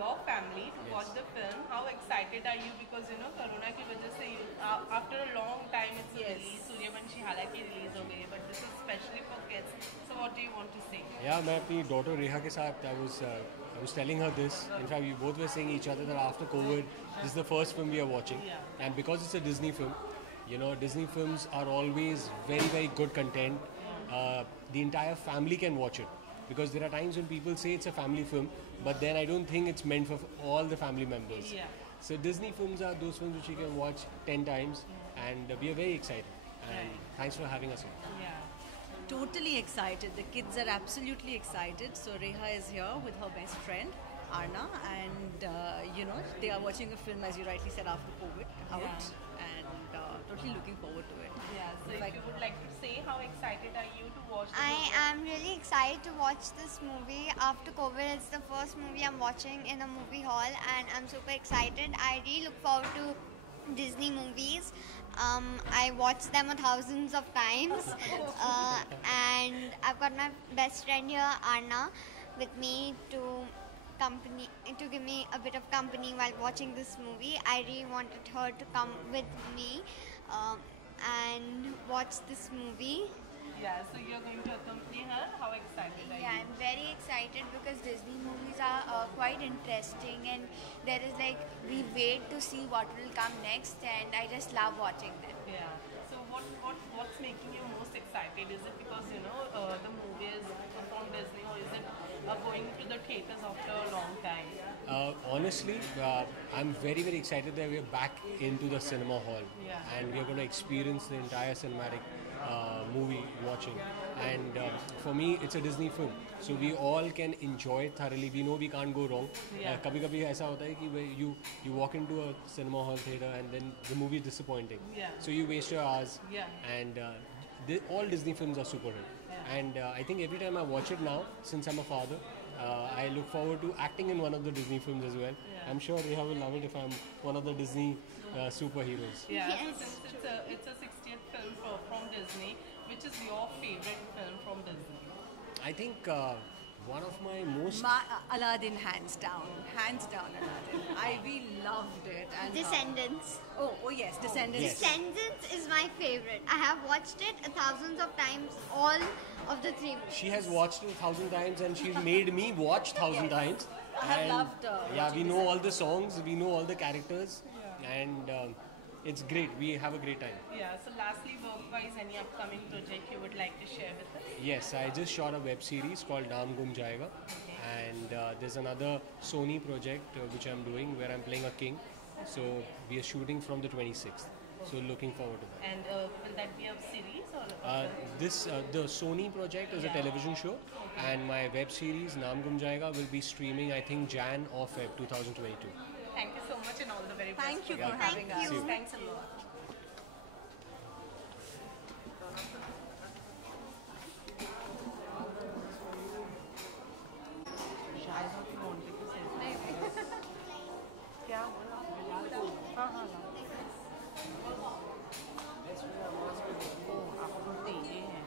your family to Yes. watch the film. How excited are you? Because you know, Corona की वजह से after a long time it's released. Suryavanshi हालांकि release हो गई, but this is especially for kids. So what do you want to say? Yeah, मैं अपनी daughter रेहा के साथ I was telling her this. In fact, we both were saying each other that after COVID, this is the first film we are watching, Yeah. and because it's a Disney film, you know, Disney films are always very very good content. The entire family can watch it because there are times when people say it's a family film, but then I don't think it's meant for all the family members. Yeah. So Disney films are those films which you can watch 10 times, and we are very excited. And Right. thanks for having us here. Yeah. Totally excited. The kids are absolutely excited. So Reha is here with her best friend Arna, and you know they are watching a film, as you rightly said, after COVID out, Yeah. and totally looking forward to it. Yeah. So if you would like to say, how excited are you to watch the I movie? am really excited to watch this movie after COVID. It's the first movie I'm watching in a movie hall, and I'm super excited. I really look forward to Disney movies. I watched them thousands of times, and I've got my best friend here, Arna, with me to give me a bit of company while watching this movie. I really wanted her to come with me and watch this movie. Yeah. So you're going to accompany her. How excited are Yeah, you? I'm very excited because Disney movies are quite interesting, and there is like we wait to see what will come next, and I just love watching them. Yeah. So what's making you most excited? Is it because you know the movie is from Disney, or is it going to the theaters after a long time? Honestly, I'm very very excited that we're back into the cinema hall, Yeah. and we're going to experience the entire cinematic movie watching. And for me, it's a Disney film, so we all can enjoy it thoroughly. We know we can't go wrong. Yeah. कभी-कभी ऐसा होता है कि you walk into a cinema hall theater and then the movie is disappointing. Yeah. So you waste your hours. Yeah. And all Disney films are super hit. Yeah. And I think every time I watch it now, since I'm a father, I look forward to acting in one of the Disney films as well. Yeah. I'm sure Reha will love it if I'm one of the Disney superheroes. Yeah. Yes. So since it's a 60th film from Disney, which is your favorite film from Disney? I think one of my most Aladdin, hands down Aladdin. We loved it. And Descendants. oh yes, Descendants. Yes. Descendants is my favorite. I have watched it thousands of times, all of the three movies. she has watched it 1,000 times and she made me watch 1,000 times. I have And, loved, yeah, we watching know all the songs, we know all the characters, and it's great. We have a great time. Yeah. So lastly, work-wise, any upcoming project you would like to share with us? Yes, I just shot a web series called Naam Gum Jayega, and there's another Sony project which I'm doing where I'm playing a king. So we are shooting from the 26th. So looking forward to that. And will that be a series or? The Sony project is a television show, and my web series Naam Gum Jayega will be streaming I think Jan or Feb 2022. Thank you so much and all the very best. Thank you for for your- having Thank us. you. Thanks a lot. शायद वो wanted to say something. क्या हाँ हाँ ओह आप बोलते ये हैं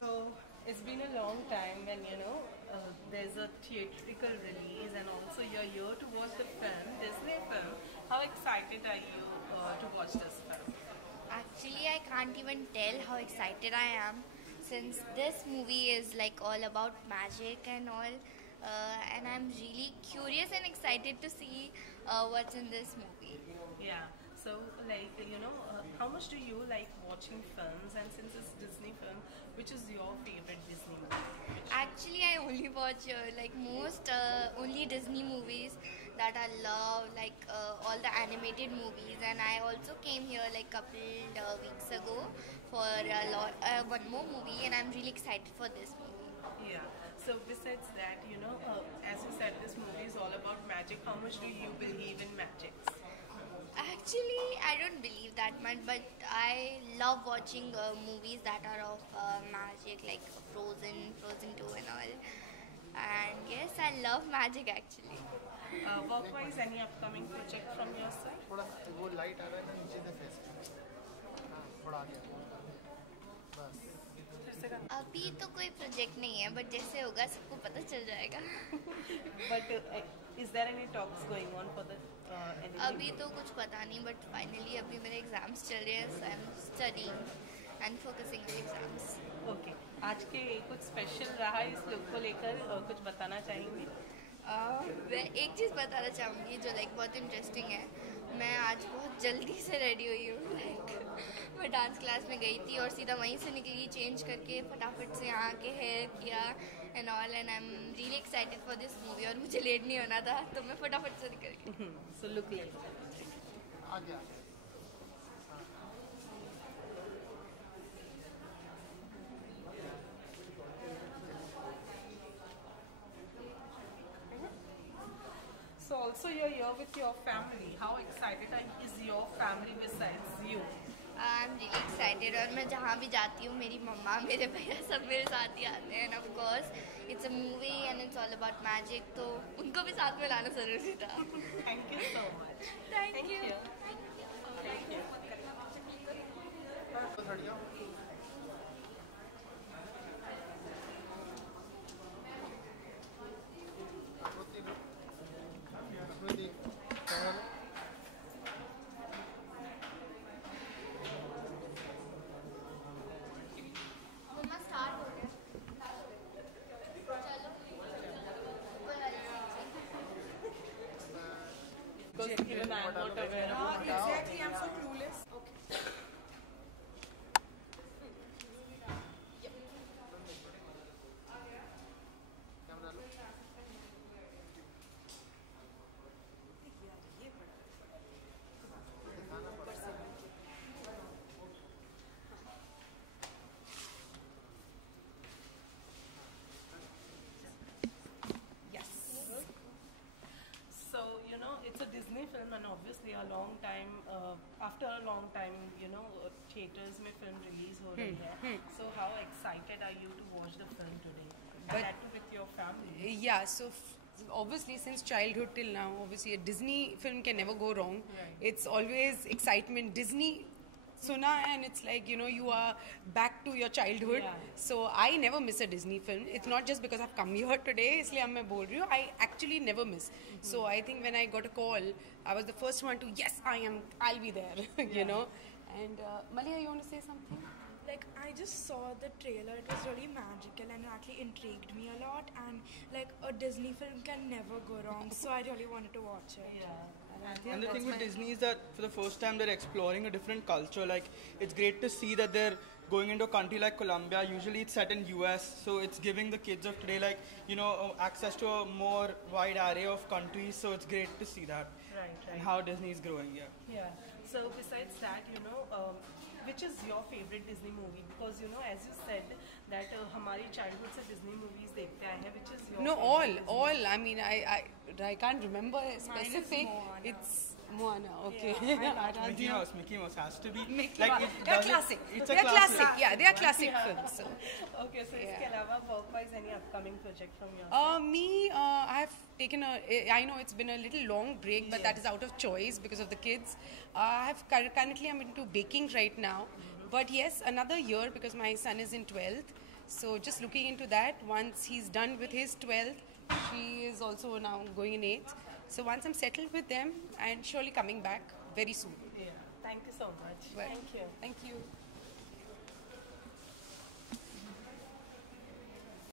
So it's been a long time when you know there's a theatrical release and also you're here to watch the film, Disney film. How excited are you to watch this film? Actually, I can't even tell how excited I am since this movie is like all about magic and all. And I'm really curious and excited to see what's in this movie. Yeah. So like you know, how much do you like watching films? And since it's Disney film, which is your favorite Disney movie? Actually, I only watch like most only Disney movies that I love, like all the animated movies. And I also came here like couple weeks ago for one more movie, and I'm really excited for this movie. Yeah. So besides that, as you said, this movie is all about magic. How much do you believe in magic? Actually, I don't believe that much, but I love watching movies that are of magic, like Frozen 2 and all. And yes, I love magic actually. Work-wise, any upcoming project from your side? थोड़ा वो light आ रहा है ना नीचे से face हाँ थोड़ा आ गया बस अभी तो कोई प्रोजेक्ट नहीं है, बट जैसे होगा सबको पता चल जाएगा. But is there any talks going on for the any अभी तो कुछ पता नहीं, बट फाइनली अभी मेरे एग्जाम्स चल रहे हैं, so I'm studying and focusing on exams. Okay आज के कुछ स्पेशल रहा इस लुक को लेकर कुछ बताना चाहेंगे? मैं एक चीज़ बताना चाहूँगी जो बहुत इंटरेस्टिंग है. मैं आज बहुत जल्दी से रेडी हुई हूँ. मैं डांस क्लास में गई थी और सीधा वहीं से निकली, चेंज करके फटाफट से यहाँ के हेयर किया and all, and I am really excited for this movie. और मुझे लेट नहीं होना था, तो मैं फटाफट से निकल गई. सो लुक लाइक आ गया So also you're here with your family. How excited is your family besides you? I am really excited. और मैं जहाँ भी जाती हूँ मेरी मम्मा मेरे भैया सब मेरे साथ ही आते हैं. End of course it's a movie and it's all about magic, तो उनको भी साथ में लाना जरूरी था. Thank you so much. Thank you. तो लड़ियों Because even I'm not aware of it. Exactly, I'm so clueless. Okay. Yes. So, it's a Disney film and obviously a long time, after a long time, theaters में film release हो रही है. So how excited are you to watch the film today? And that too with your family. Yeah, so obviously since childhood till now, obviously a Disney film can never go wrong. Right. It's always excitement. Disney suna and it's like you are back to your childhood. Yeah. So I never miss a Disney film. It's not just because I've come here today, इसलिए अब मैं बोल रही हूँ. I actually never miss. So I think when I got a call, I was the first one to I'll be there. And Malia, you want to say something? Like, I just saw the trailer. It was really magical and it actually intrigued me a lot. And like a Disney film can never go wrong, so I really wanted to watch it. Yeah. And the thing with Disney is that for the first time they're exploring a different culture. Like, it's great to see that they're going into a country like Colombia. Usually it's set in US, so it's giving the kids of today access to a more wide array of countries. So it's great to see that. Right. And how Disney is growing. Yeah. So besides that, which is your favorite Disney movie? Because as you said that हमारी childhood से Disney movies देखते आए हैं. Which is your No, favorite all. Disney? I mean, I can't remember specific. Moana. It's Moana. Okay. Mickey Mouse has to be. They're doesn't- classic. It's a They're classic. classic. Yeah, they are classic films. So. Okay, so Yeah. इसके अलावा work-wise any upcoming project from your side? I have taken I know it's been a little long break, but that is out of choice because of the kids. Currently I'm into baking right now. But yes, another year because my son is in 12th. So just looking into that. Once he's done with his 12th, she is also now going in 8th. So once I'm settled with them, and surely coming back very soon. Yeah. Thank you so much. Well, Thank you. Thank you.